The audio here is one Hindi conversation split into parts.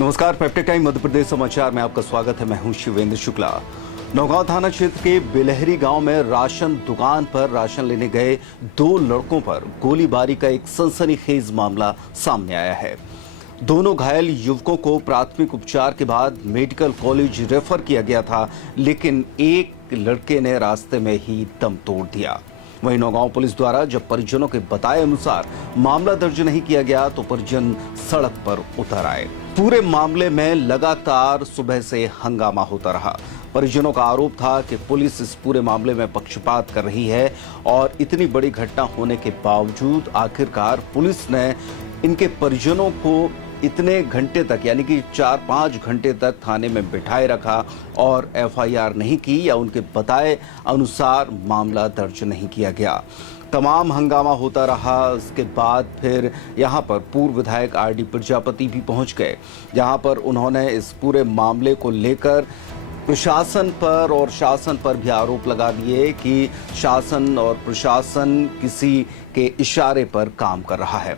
नमस्कार, पेप्टिक टाइम मध्य प्रदेश समाचार में आपका स्वागत है। मैं हूं शिवेंद्र शुक्ला। नौगांव थाना क्षेत्र के बिलहरी गांव में राशन दुकान पर राशन लेने गए दो लड़कों पर गोलीबारी का एक सनसनीखेज मामला सामने आया है। दोनों घायल युवकों को प्राथमिक उपचार के बाद मेडिकल कॉलेज रेफर किया गया था, लेकिन एक लड़के ने रास्ते में ही दम तोड़ दिया। वहीं नौगांव पुलिस द्वारा जब परिजनों के बताए अनुसार मामला दर्ज नहीं किया गया तो परिजन सड़क पर उतर आए। पूरे मामले में लगातार सुबह से हंगामा होता रहा। परिजनों का आरोप था कि पुलिस इस पूरे मामले में पक्षपात कर रही है और इतनी बड़ी घटना होने के बावजूद आखिरकार पुलिस ने इनके परिजनों को इतने घंटे तक यानी कि 4-5 घंटे तक थाने में बिठाए रखा और एफआईआर नहीं की या उनके बताए अनुसार मामला दर्ज नहीं किया गया। तमाम हंगामा होता रहा। इसके बाद फिर यहां पर पूर्व विधायक आरडी प्रजापति भी पहुंच गए, जहां पर उन्होंने इस पूरे मामले को लेकर प्रशासन पर और शासन पर भी आरोप लगा दिए कि शासन और प्रशासन किसी के इशारे पर काम कर रहा है।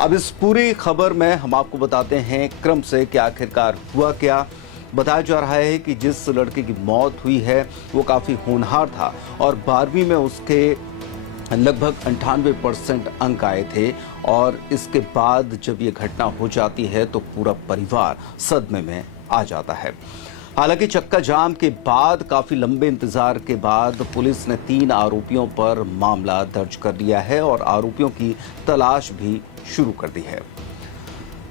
अब इस पूरी खबर में हम आपको बताते हैं क्रम से कि आखिरकार हुआ क्या। बताया जा रहा है कि जिस लड़के की मौत हुई है वो काफ़ी होनहार था और 12वीं में उसके लगभग 98% अंक आए थे और इसके बाद जब ये घटना हो जाती है तो पूरा परिवार सदमे में आ जाता है। हालांकि चक्का जाम के बाद काफी लंबे इंतजार के बाद पुलिस ने 3 आरोपियों पर मामला दर्ज कर लिया है और आरोपियों की तलाश भी शुरू कर दी है।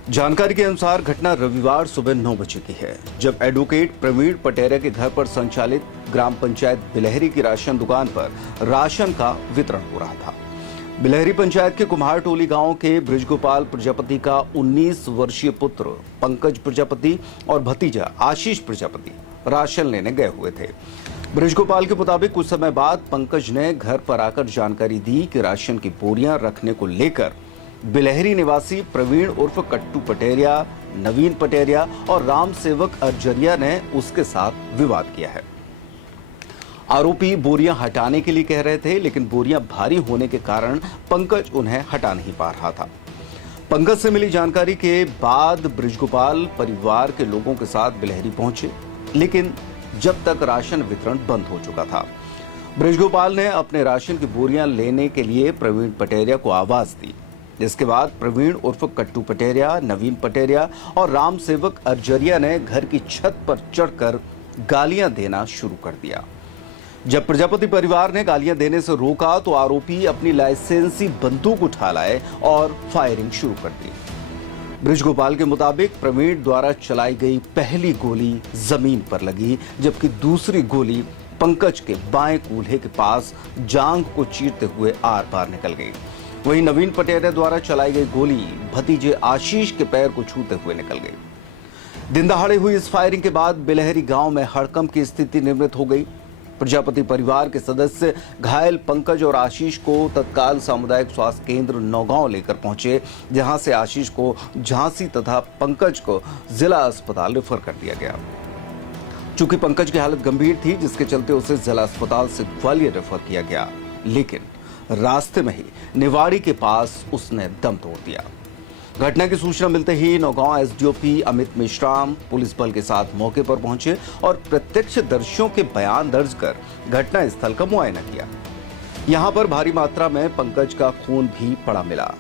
जानकारी के अनुसार घटना रविवार सुबह 9 बजे की है, जब एडवोकेट प्रवीण पटेरिया के घर पर संचालित ग्राम पंचायत बिलहरी की राशन दुकान पर राशन का वितरण हो रहा था। बिलहरी पंचायत के कुम्हार टोली गांव के बृजगोपाल प्रजापति का 19 वर्षीय पुत्र पंकज प्रजापति और भतीजा आशीष प्रजापति राशन लेने गए हुए थे। बृजगोपाल के मुताबिक कुछ समय बाद पंकज ने घर पर आकर जानकारी दी कि राशन की बोरियां रखने को लेकर बिलहरी निवासी प्रवीण उर्फ कट्टू पटेरिया, नवीन पटेरिया और राम सेवक अर्जरिया ने उसके साथ विवाद किया है। आरोपी बोरियां हटाने के लिए कह रहे थे, लेकिन बोरियां भारी होने के कारण पंकज उन्हें हटा नहीं पा रहा था। पंकज से मिली जानकारी के बाद बृजगोपाल परिवार के लोगों के साथ बिलहरी पहुंचे, लेकिन जब तक राशन वितरण बंद हो चुका था। बृजगोपाल ने अपने राशन की बोरियां लेने के लिए प्रवीण पटेरिया को आवाज दी, जिसके बाद प्रवीण उर्फ कट्टू पटेरिया, नवीन पटेरिया और राम सेवक अर्जरिया ने घर की छत पर चढ़कर गालियां देना शुरू कर दिया। जब प्रजापति परिवार ने गालियां देने से रोका तो आरोपी अपनी लाइसेंसी बंदूक उठा लाए और फायरिंग शुरू कर दी। बृजगोपाल के मुताबिक प्रवीण द्वारा चलाई गई पहली गोली जमीन पर लगी, जबकि दूसरी गोली पंकज के बाएं कूल्हे के पास जांघ को चीरते हुए आर पार निकल गई। वहीं नवीन पटेरिया द्वारा चलाई गई गोली भतीजे आशीष के पैर को छूते हुए निकल गई। दिन दहाड़े हुई इस फायरिंग के बाद बिलहरी गांव में हड़कंप की स्थिति निर्मित हो गई। प्रजापति परिवार के सदस्य घायल पंकज और आशीष को तत्काल सामुदायिक स्वास्थ्य केंद्र नौगांव लेकर पहुंचे, जहां से आशीष को झांसी तथा पंकज को जिला अस्पताल रेफर कर दिया गया। चूंकि पंकज की हालत गंभीर थी, जिसके चलते उसे जिला अस्पताल से ग्वालियर रेफर किया गया, लेकिन रास्ते में ही निवाड़ी के पास उसने दम तोड़ दिया। घटना की सूचना मिलते ही नौगांव एसडीओपी अमित मेश्राम पुलिस बल के साथ मौके पर पहुंचे और प्रत्यक्षदर्शियों के बयान दर्ज कर घटना स्थल का मुआयना किया। यहां पर भारी मात्रा में पंकज का खून भी पड़ा मिला।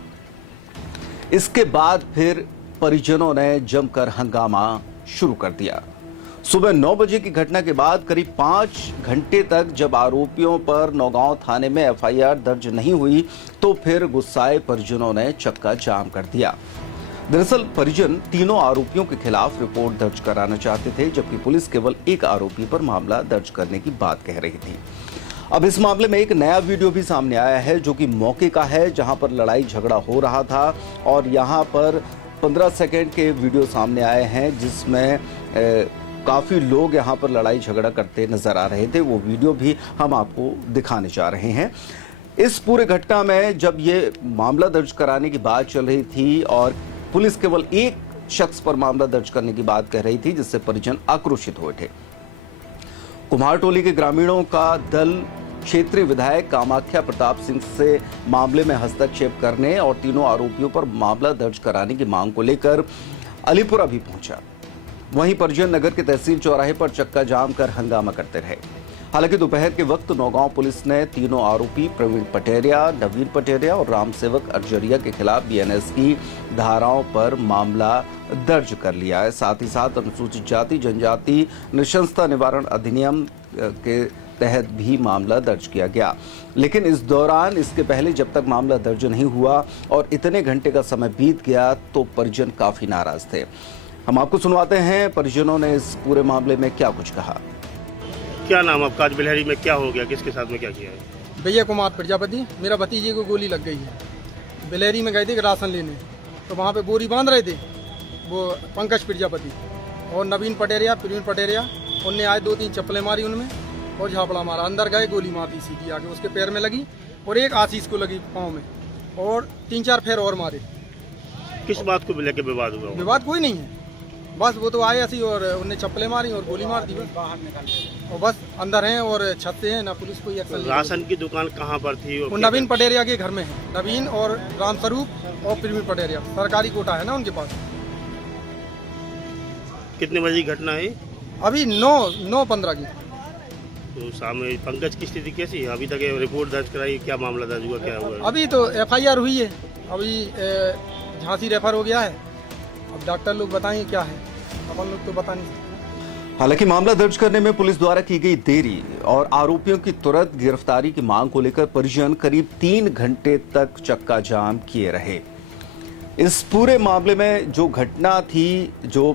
इसके बाद फिर परिजनों ने जमकर हंगामा शुरू कर दिया। सुबह 9 बजे की घटना के बाद करीब 5 घंटे तक जब आरोपियों पर नौगांव थाने में एफआईआर दर्ज नहीं हुई तो फिर गुस्साए परिजनों ने चक्का जाम कर दिया। दरअसल परिजन तीनों आरोपियों के खिलाफ रिपोर्ट दर्ज कराना चाहते थे, जबकि पुलिस केवल एक आरोपी पर मामला दर्ज करने की बात कह रही थी। अब इस मामले में एक नया वीडियो भी सामने आया है, जो कि मौके का है, जहां पर लड़ाई झगड़ा हो रहा था और यहां पर 15 सेकेंड के वीडियो सामने आए हैं, जिसमें काफ़ी लोग यहाँ पर लड़ाई झगड़ा करते नजर आ रहे थे। वो वीडियो भी हम आपको दिखाने जा रहे हैं। इस पूरे घटना में जब ये मामला दर्ज कराने की बात चल रही थी और पुलिस केवल एक शख्स पर मामला दर्ज करने की बात कह रही थी, जिससे परिजन आक्रोशित हुए थे। कुम्हार टोली के ग्रामीणों का दल क्षेत्रीय विधायक कामाख्या प्रताप सिंह से मामले में हस्तक्षेप करने और तीनों आरोपियों पर मामला दर्ज कराने की मांग को लेकर अलीपुरा भी पहुंचा। वहीं परिजन नगर के तहसील चौराहे पर चक्का जाम कर हंगामा करते रहे। हालांकि दोपहर के वक्त नौगांव पुलिस ने तीनों आरोपी प्रवीण पटेरिया, नवीन पटेरिया और रामसेवक अर्जरिया के खिलाफ बीएनएस की धाराओं पर मामला दर्ज कर लिया है। साथ ही साथ अनुसूचित जाति जनजाति नृशंसता निवारण अधिनियम के तहत भी मामला दर्ज किया गया। लेकिन इस दौरान इसके पहले जब तक मामला दर्ज नहीं हुआ और इतने घंटे का समय बीत गया तो परिजन काफी नाराज थे। हम आपको सुनवाते हैं परिजनों ने इस पूरे मामले में क्या कुछ कहा। क्या नाम आपका? आज बिलहरी में क्या हो गया, किसके साथ में क्या किया है? विजय कुमार प्रजापति, मेरा भतीजे को गोली लग गई है। बिलहरी में गए थे राशन लेने, तो वहाँ पे बोरी बांध रहे थे वो पंकज प्रजापति और नवीन पटेरिया, प्रवीण पटेरिया। उनने आए 2-3 चप्पलें मारी उनमें और झापड़ा मारा। अंदर गए, गोली मार दी सीधी आके उसके पैर में लगी और एक आशीष को लगी पाँव में और 3-4 फेर और मारे। किस बात को लेकर विवाद हुआ? विवाद कोई नहीं है, बस वो तो आए ऐसी और उन्हें चप्पलें मारी और गोली मार दी, बस बाहर निकाल और बस अंदर हैं और छत से हैं ना। पुलिस कोई एक्शन। राशन की दुकान कहाँ पर थी? वो नवीन पटेरिया के घर में है। नवीन और रामस्वरूप और प्रवीण पटेरिया, सरकारी कोटा है ना उनके पास। कितने बजे की घटना है? अभी 9:15 की। तो सामने पंकज की स्थिति कैसी है? अभी तक रिपोर्ट दर्ज कराई, क्या मामला दर्ज हुआ, क्या हुआ? अभी तो FIR हुई है, अभी झांसी रेफर हो गया है। अब डॉक्टर लोग बताएंगे क्या है, अपन लोग तो बता नहीं सकते। हालांकि मामला दर्ज करने में पुलिस द्वारा की गई देरी और आरोपियों की तुरंत गिरफ्तारी की मांग को लेकर परिजन करीब 3 घंटे तक चक्का जाम किए रहे। इस पूरे मामले में जो घटना थी, जो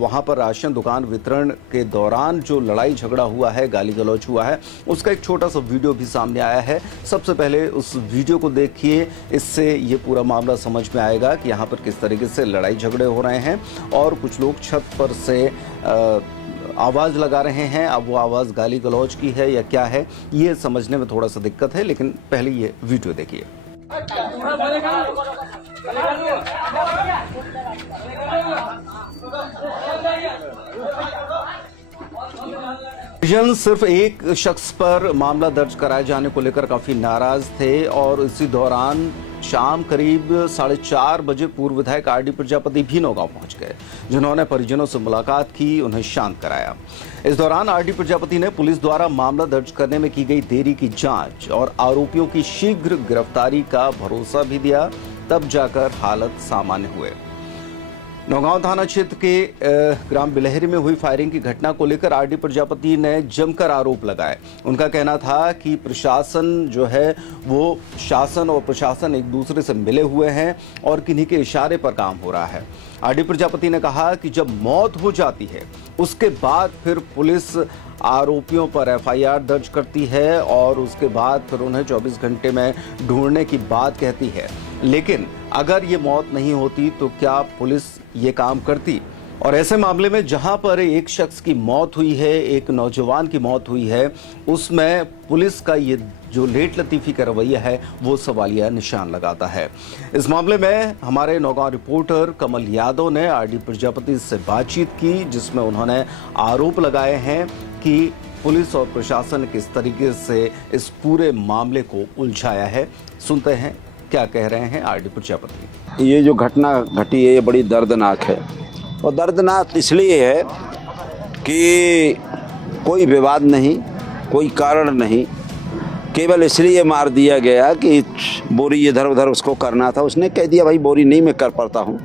वहां पर राशन दुकान वितरण के दौरान जो लड़ाई झगड़ा हुआ है, गाली गलौज हुआ है, उसका एक छोटा सा वीडियो भी सामने आया है। सबसे पहले उस वीडियो को देखिए, इससे ये पूरा मामला समझ में आएगा कि यहाँ पर किस तरीके से लड़ाई झगड़े हो रहे हैं और कुछ लोग छत पर से आवाज़ लगा रहे हैं। अब वो आवाज़ गाली गलौज की है या क्या है, ये समझने में थोड़ा सा दिक्कत है। लेकिन पहले ये वीडियो देखिए। परिजन सिर्फ एक शख्स पर मामला दर्ज कराए जाने को लेकर काफी नाराज थे और इसी दौरान शाम करीब 4:30 बजे पूर्व विधायक RD प्रजापति भी नौगांव पहुंच गए, जिन्होंने परिजनों से मुलाकात की, उन्हें शांत कराया। इस दौरान RD प्रजापति ने पुलिस द्वारा मामला दर्ज करने में की गई देरी की जांच और आरोपियों की शीघ्र गिरफ्तारी का भरोसा भी दिया। तब जाकर हालात सामान्य हुए। नौगांव थाना क्षेत्र के ग्राम बिलहरी में हुई फायरिंग की घटना को लेकर RD प्रजापति ने जमकर आरोप लगाए। उनका कहना था कि प्रशासन जो है वो शासन और प्रशासन एक दूसरे से मिले हुए हैं और किन्हीं के इशारे पर काम हो रहा है। RD प्रजापति ने कहा कि जब मौत हो जाती है उसके बाद फिर पुलिस आरोपियों पर FIR दर्ज करती है और उसके बाद फिर उन्हें 24 घंटे में ढूंढने की बात कहती है। लेकिन अगर ये मौत नहीं होती तो क्या पुलिस ये काम करती? और ऐसे मामले में जहां पर एक शख्स की मौत हुई है, एक नौजवान की मौत हुई है, उसमें पुलिस का ये जो लेट लतीफ़ी का रवैया है वो सवालिया निशान लगाता है। इस मामले में हमारे नौगांव रिपोर्टर कमल यादव ने RD प्रजापति से बातचीत की, जिसमें उन्होंने आरोप लगाए हैं कि पुलिस और प्रशासन किस तरीके से इस पूरे मामले को उलझाया है। सुनते हैं क्या कह रहे हैं RD प्रजापति। ये जो घटना घटी है ये बड़ी दर्दनाक है और दर्दनाक इसलिए है कि कोई विवाद नहीं, कोई कारण नहीं, केवल इसलिए मार दिया गया कि बोरी इधर उधर उसको करना था। उसने कह दिया भाई बोरी नहीं मैं कर पाता हूँ।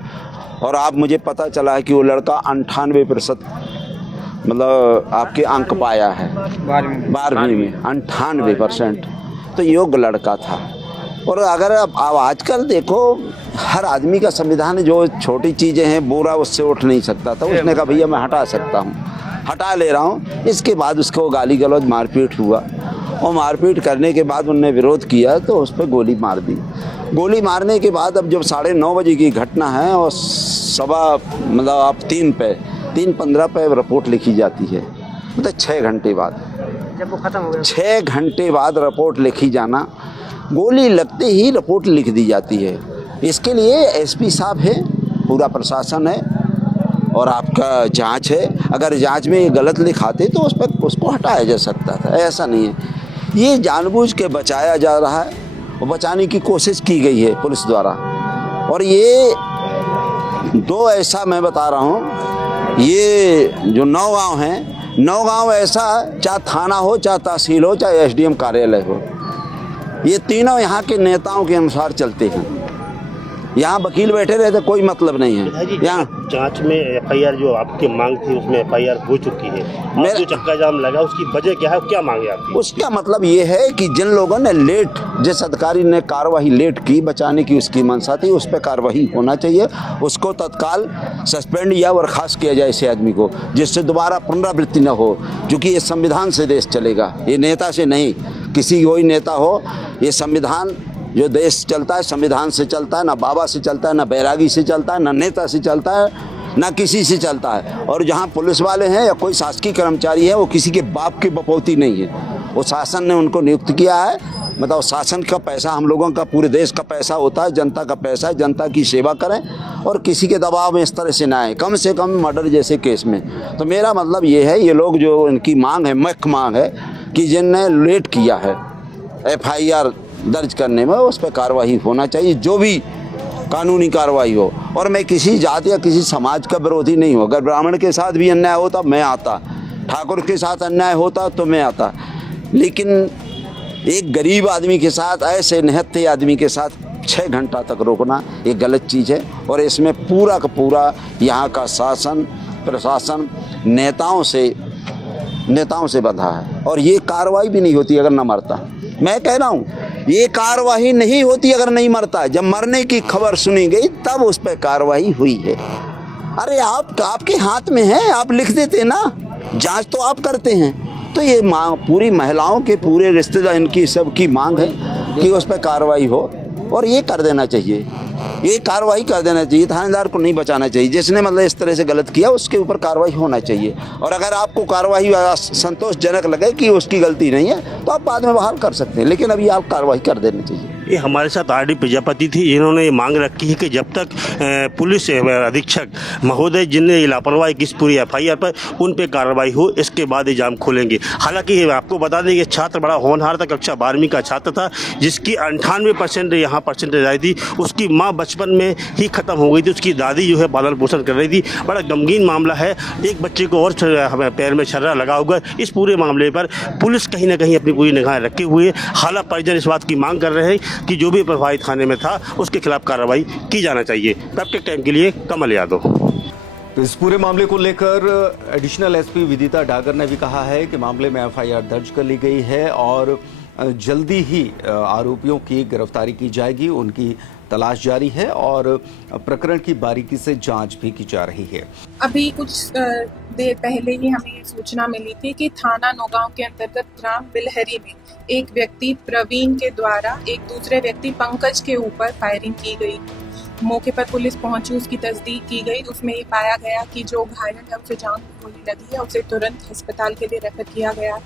और आप मुझे पता चला है कि वो लड़का 98% मतलब आपके अंक पाया है 12वीं में 98%, तो योग्य लड़का था। और अगर अब आजकल देखो हर आदमी का संविधान जो छोटी चीज़ें हैं बोरा उससे उठ नहीं सकता था। उसने कहा भैया मैं हटा सकता हूँ, हटा ले रहा हूँ। इसके बाद उसको गाली गलौज मारपीट हुआ और मारपीट करने के बाद उनने विरोध किया तो उस पर गोली मार दी। गोली मारने के बाद अब जब 9:30 बजे की घटना है और मतलब आप 3:15 पे रिपोर्ट लिखी जाती है, मतलब 6 घंटे बाद, जब वो खत्म हो गया 6 घंटे बाद रिपोर्ट लिखी जाना, गोली लगते ही रिपोर्ट लिख दी जाती है। इसके लिए SP साहब है, पूरा प्रशासन है और आपका जांच है। अगर जांच में ये गलत लिखाते तो उस पर उसको हटाया जा सकता था, ऐसा नहीं है। ये जानबूझ के बचाया जा रहा है और बचाने की कोशिश की गई है पुलिस द्वारा। और ये दो ऐसा मैं बता रहा हूँ, ये जो नौगांव हैं, नौगांव ऐसा चाहे थाना हो, चाहे तहसील हो, चाहे एसडीएम कार्यालय हो, ये तीनों यहाँ के नेताओं के अनुसार चलते हैं। यहाँ वकील बैठे रहते, कोई मतलब नहीं है। यहाँ जांच में एफआईआर जो आपकी मांग थी उसमें एफआईआर हो चुकी है, मेरा जो चक्का जाम लगा उसकी वजह क्या है, क्या मांगे आपकी? उसका मतलब ये है कि जिन लोगों ने लेट, जिस अधिकारी ने कार्रवाई लेट की, बचाने की उसकी मंशा थी, उस पर कार्रवाई होना चाहिए। उसको तत्काल सस्पेंड या बर्खास्त किया जाए ऐसे आदमी को, जिससे दोबारा पुनरावृत्ति न हो। क्योंकि ये संविधान से देश चलेगा, ये नेता से नहीं। किसी कोई नेता हो, ये संविधान जो देश चलता है संविधान से चलता है, ना बाबा से चलता है, ना बैरागी से चलता है, ना नेता से चलता है, ना किसी से चलता है। और जहाँ पुलिस वाले हैं या कोई शासकीय कर्मचारी है, वो किसी के बाप की बपौती नहीं है, वो शासन ने उनको नियुक्त किया है। मतलब शासन का पैसा, हम लोगों का, पूरे देश का पैसा होता है, जनता का पैसा है, जनता की सेवा करें और किसी के दबाव में इस तरह से ना आए, कम से कम मर्डर जैसे केस में। तो मेरा मतलब ये है, ये लोग जो इनकी मांग है, मुख्य मांग है कि जिनने लेट किया है एफआईआर दर्ज करने में, उस पर कार्रवाई होना चाहिए, जो भी कानूनी कार्रवाई हो। और मैं किसी जाति या किसी समाज का विरोधी नहीं हूँ। अगर ब्राह्मण के साथ भी अन्याय होता मैं आता, ठाकुर के साथ अन्याय होता तो मैं आता, लेकिन एक गरीब आदमी के साथ, ऐसे निहत्थे आदमी के साथ 6 घंटा तक रोकना एक गलत चीज़ है। और इसमें पूरा का पूरा यहाँ का शासन, प्रशासन नेताओं से बंधा है। और ये कार्रवाई भी नहीं होती अगर न मरता। मैं कह रहा हूँ, ये कार्रवाई नहीं होती अगर नहीं मरता। जब मरने की खबर सुनी गई तब उस पर कार्रवाई हुई है। अरे आपके हाथ में है, आप लिख देते ना, जांच तो आप करते हैं। तो ये मांग पूरी महिलाओं के, पूरे रिश्तेदार, इनकी सबकी मांग है कि उस पर कार्रवाई हो और ये कर देना चाहिए, ये कार्रवाई कर देना चाहिए। थानेदार को नहीं बचाना चाहिए, जिसने मतलब इस तरह से गलत किया उसके ऊपर कार्रवाई होना चाहिए। और अगर आपको कार्रवाई संतोषजनक लगे कि उसकी गलती नहीं है तो आप बाद में बहाल कर सकते हैं, लेकिन अभी आप कार्रवाई कर देनी चाहिए। ये हमारे साथ आरडी प्रजापति थी, जिन्होंने ये मांग रखी है कि जब तक पुलिस अधीक्षक महोदय जिनने लापरवाही की पूरी एफआईआर पर, उन पे कार्रवाई हो, इसके बाद ये जाम खोलेंगे। हालांकि आपको बता दें कि छात्र बड़ा होनहार था, कक्षा 12वीं का छात्र था, जिसकी 98% यहाँ परसेंटेज आई थी। उसकी माँ बचपन में ही खत्म हो गई थी, उसकी दादी जो है पालन पोषण कर रही थी। बड़ा गमगीन मामला है, एक बच्चे को और पैर में छर्रा लगा हुआ। इस पूरे मामले पर पुलिस कहीं ना कहीं अपनी पूरी निगाहें रखे हुए है। हालांकि परिजन इस बात की मांग कर रहे हैं कि जो भी प्रभावित थाने में था उसके खिलाफ कार्रवाई की जाना चाहिए। तब के टाइम के लिए कमल यादव। तो इस पूरे मामले को लेकर एडिशनल एसपी विदिता डागर ने भी कहा है कि मामले में एफआईआर दर्ज कर ली गई है और जल्दी ही आरोपियों की गिरफ्तारी की जाएगी। उनकी तलाश जारी है और प्रकरण की बारीकी से जांच भी की जा रही है। अभी कुछ देर पहले ही हमें ये सूचना मिली थी कि थाना नौगांव के अंतर्गत ग्राम बिलहरी में एक व्यक्ति प्रवीण के द्वारा एक दूसरे व्यक्ति पंकज के ऊपर फायरिंग की गई। मौके पर पुलिस पहुंची, उसकी तस्दीक की गई। उसमें ये पाया गया कि जो घायल है उसे जान की गोली लगी है, उसे तुरंत अस्पताल के लिए रेफर किया गया है।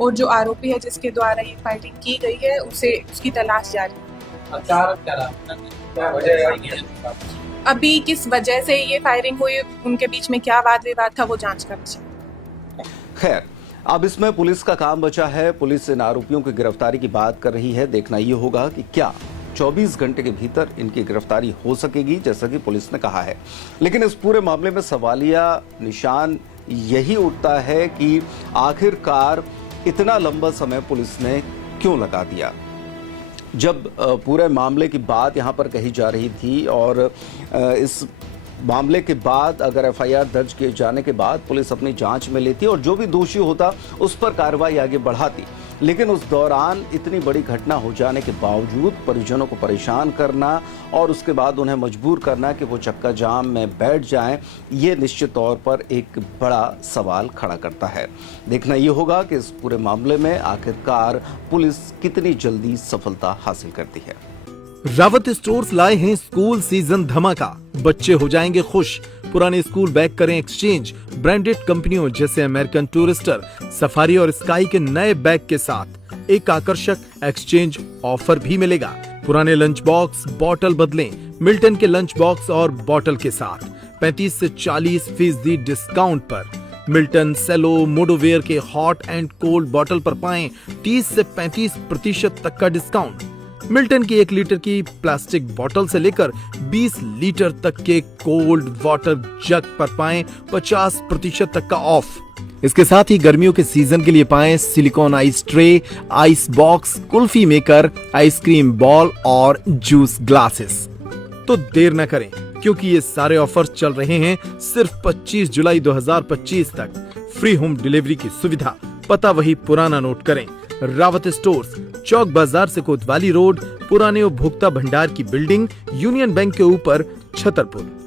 और जो आरोपी है जिसके द्वारा ये फायरिंग की गई है, उसकी तलाश जारी है। अभी किस वजह से ये फायरिंग हुई, उनके बीच में क्या वाद विवाद था, वो जांच कर रही है। खैर, अब इसमें पुलिस का काम बचा है। पुलिस इन आरोपियों की गिरफ्तारी की बात कर रही है। देखना ये होगा कि क्या 24 घंटे के भीतर इनकी गिरफ्तारी हो सकेगी, जैसा कि पुलिस ने कहा है। लेकिन इस पूरे मामले में सवालिया निशान यही उठता है कि आखिरकार इतना लंबा समय पुलिस ने क्यों लगा दिया। जब पूरे मामले की बात यहाँ पर कही जा रही थी और इस मामले के बाद अगर एफआईआर दर्ज किए जाने के बाद पुलिस अपनी जांच में लेती और जो भी दोषी होता उस पर कार्रवाई आगे बढ़ाती, लेकिन उस दौरान इतनी बड़ी घटना हो जाने के बावजूद परिजनों को परेशान करना और उसके बाद उन्हें मजबूर करना कि वो चक्का जाम में बैठ जाएं, ये निश्चित तौर पर एक बड़ा सवाल खड़ा करता है। देखना ये होगा कि इस पूरे मामले में आखिरकार पुलिस कितनी जल्दी सफलता हासिल करती है। रावत स्टोर्स लाए हैं स्कूल सीजन धमाका। बच्चे हो जाएंगे खुश। पुराने स्कूल बैग करें एक्सचेंज। ब्रांडेड कंपनियों जैसे अमेरिकन टूरिस्टर, सफारी और स्काई के नए बैग के साथ एक आकर्षक एक्सचेंज ऑफर भी मिलेगा। पुराने लंच बॉक्स बॉटल बदलें मिल्टन के लंच बॉक्स और बॉटल के साथ 35 से 40% डिस्काउंट पर। मिल्टन, सेलो, मोडोवेयर के हॉट एंड कोल्ड बॉटल पर पाएं 30 से 35% तक का डिस्काउंट। मिल्टन की 1 लीटर की प्लास्टिक बोतल से लेकर 20 लीटर तक के कोल्ड वाटर जग पर पाएं 50% तक का ऑफ। इसके साथ ही गर्मियों के सीजन के लिए पाएं silicon ice tray, ice box, kulfi maker, ice cream ball और जूस ग्लासेस। तो देर न करें, क्योंकि ये सारे ऑफर्स चल रहे हैं सिर्फ 25 जुलाई 2025 तक। फ्री होम डिलीवरी की सुविधा। पता वही पुराना नोट करें, रावत स्टोर्स, चौक बाजार से कोतवाली रोड, पुराने उपभोक्ता भंडार की बिल्डिंग, यूनियन बैंक के ऊपर, छतरपुर।